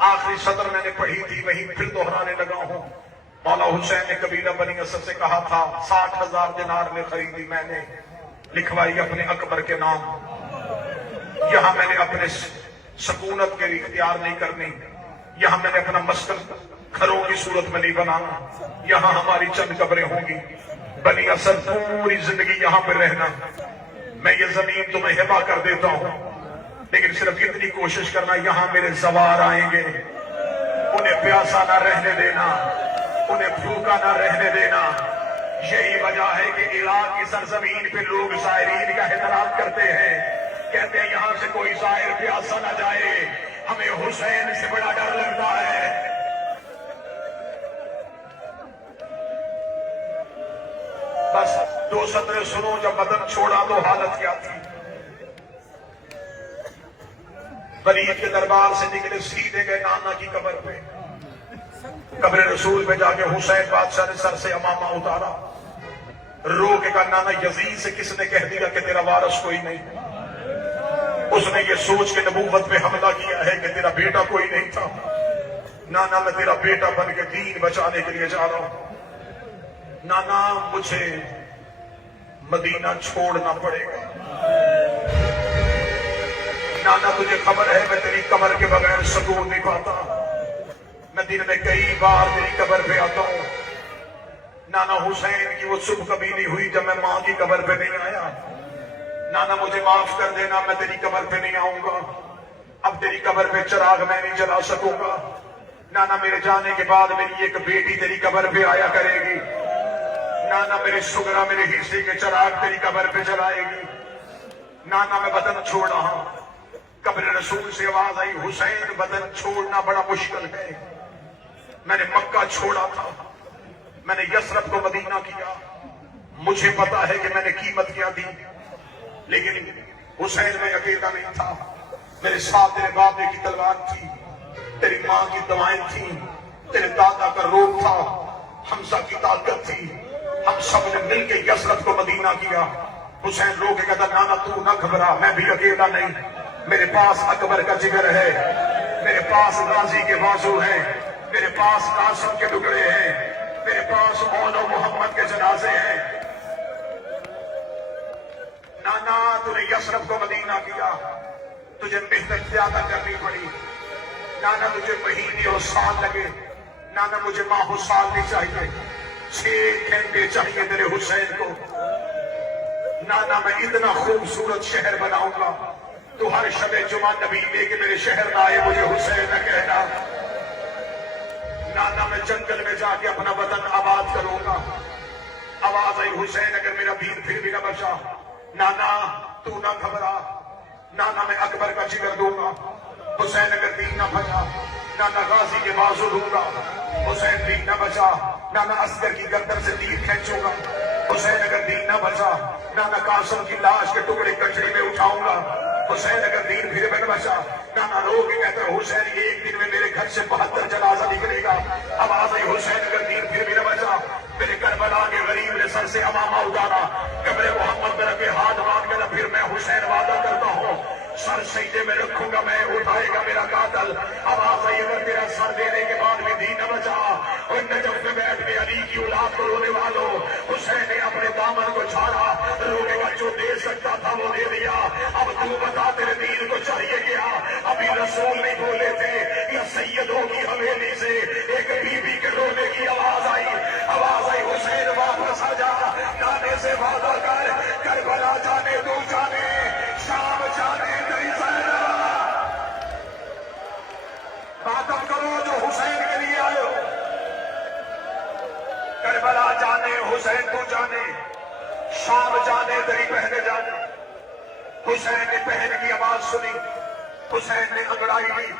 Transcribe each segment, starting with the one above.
آخری سطر میں نے پڑھی تھی وہی پھر دہرانے لگا ہوں. مولا حسین نے قبیلہ بنی اسد سے کہا تھا 60,000 دینار میں خریدی میں نے, لکھوائی اپنے اکبر کے نام. یہاں میں نے اپنے سکونت کے اختیار نہیں کرنی, یہاں میں نے اپنا مسکن گھروں کی صورت میں نہیں بنانا, یہاں ہماری چند قبریں ہوں گی. بنی اسد پوری زندگی یہاں پہ رہنا, میں یہ زمین تمہیں ہبا کر دیتا ہوں, لیکن صرف اتنی کوشش کرنا یہاں میرے زوار آئیں گے, انہیں پیاسا نہ رہنے دینا, انہیں بھوکا نہ رہنے دینا. یہی وجہ ہے کہ عراق کی سرزمین پہ لوگ زائرین کا احترام کرتے ہیں, کہتے ہیں یہاں سے کوئی زائر پیاسا نہ جائے, ہمیں حسین سے بڑا ڈر لگتا ہے. بس 2 سطریں سنو, جب وطن چھوڑا تو حالت کیا تھی. ولید کے دربار سے نکلے سیدھے گئے نانا کی قبر پہ, قبر رسول پہ جا کے حسین بادشاہ نے سر سے امامہ اتارا, رو کے کہا نانا یزید سے کس نے کہہ دیا کہ تیرا وارث کوئی نہیں؟ اس نے یہ سوچ کے نبوت پہ حملہ کیا ہے کہ تیرا بیٹا کوئی نہیں تھا. نانا میں تیرا بیٹا بن کے دین بچانے کے لیے جا رہا ہوں. نانا مجھے مدینہ چھوڑنا پڑے گا. نانا تجھے خبر ہے میں تیری قبر کے بغیر سکون نہیں پاتا, میں دن میں کئی بار تیری قبر پہ آتا ہوں. نانا حسین کی وہ صبح کبھی نہیں ہوئی جب میں ماں کی قبر پہ نہیں آیا. نانا مجھے معاف کر دینا, میں تیری قبر پہ نہیں آؤں گا, اب تیری قبر پہ چراغ میں نہیں جلا سکوں گا. نانا میرے جانے کے بعد میری ایک بیٹی تیری قبر پہ آیا کرے گی. نانا میرے سگرا میرے حصے کے چراغ تیری قبر پہ جلائے گی. نانا میں وطن چھوڑ رہا ہوں. قبر رسول سے آواز آئی حسین وطن چھوڑنا بڑا مشکل ہے. میں نے مکہ چھوڑا تھا, میں نے یثرب کو مدینہ کیا, مجھے پتا ہے کہ میں نے قیمت کیا دی, لیکن حسین میں اکیلا نہیں تھا. میرے ساتھ تیرے باپ کی تلوار تھی, تیری ماں کی دوائیں تھیں, تیرے دادا کا روپ تھا, حمزہ کی طاقت تھی. ہم سب نے مل کے یثرب کو مدینہ کیا. حسین رو کے کہتا نانا تو نہ گھبرا, میں بھی اکیلا نہیں, میرے پاس اکبر کا جگر ہے, میرے پاس غازی کے بازو ہیں, میرے پاس قاسم کے ٹکڑے ہیں, میرے پاس مون و محمد کے جنازے ہیں. نانا تو نے یثرب کو مدینہ کیا, تجھے محنت زیادہ کرنی پڑی. نانا تجھے مہینے اور سال لگے, نانا مجھے ماہ و سال نہیں چاہیے, 6 گھنٹے چاہیے میرے حسین کو. نانا میں اتنا خوبصورت شہر بناؤں گا, تو ہر شب جمعہ نبی لے کے میرے شہر میں آئے مجھے حسین نہ کہنا. نانا میں جنگل میں جا کے اپنا وطن آباد کروں گا. آواز آئی حسین اگر میرا دین پھر بھی نہ بچا, نانا تو نہ گھبرا, نانا میں اکبر کا جگر دوں گا. حسین اگر دین نہ بچا, نانا غازی کے بازو دوں گا. حسین دین نہ بچا, نانا عسکر کی گردن سے تیر کھینچوں گا. حسین اگر دین نہ بچا, نانا قاسم کی لاش کے ٹکڑے کچڑی میں اٹھاؤں گا. حسین اگر دین پھر بھی نہ بچا, نانا رو کے کہتا ہے حسین ایک دن میں میرے گھر سے 72 جنازہ نکلے گا. آواز آئی حسین اگر دین پھر بھی نہ بچا, میرے کربلا کے غریب نے سر سے امامہ اتارا, قبر محمد میں رکھے ہاتھ باندھ کر پھر میں حسین وعدہ کرتا ہوں سر سجدے میں رکھوں گا, میں اٹھائے گا میرا قاتل. آواز آئی اگر تیرا سر دینے کے بعد بھی دین نہ بچا, اور نجف میں بیٹھ میں علی کی اولاد کو رونے والوں, حسین نے اپنے دامن کو چھاڑا, رونے کا جو دے سکتا تھا وہ دے دیا. اب تو بتا تیرے دین کو چاہیے کیا؟ ابھی رسول نہیں بولے تھے یا سیدوں کی حویلی سے ایک بی بی کے رونے کی آواز آئی. آواز آئی حسین واپس آ جا, نانے سے وعدہ کر, کربلا جانے تو جانے, شام جانے تیری زہرا. ماتم کرو جو حسین کے لیے آئے ہو, کربلا جانے حسین تو جانے, شام جانے تیری بہنیں جانے. حسین نے بہن کی آواز سنی, حسین نے انگڑائی لی,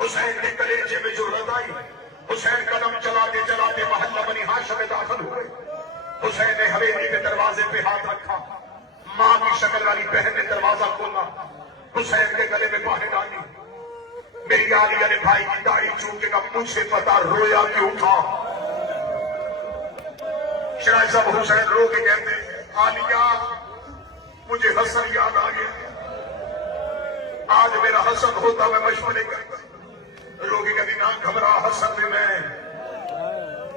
حسین نے کلیجے میں جرأت آئی. حسین قدم چلاتے چلاتے محلہ بنی ہاشم میں داخل ہوئے. حسین نے حویلی کے دروازے پہ ہاتھ رکھا, ماں کی شکل والی بہن نے دروازہ کھولا, حسین کے گلے میں باہیں ڈالی. میری عالیہ نے بھائی کی داڑھی چوم کے کہا مجھے پتا رویا کیوں تھا. شرائع صاحب حسین رو کے کہتے عالیہ مجھے حسن یاد آ گیا, آج میرا حسن ہوتا میں مشورے کرتا. رو کے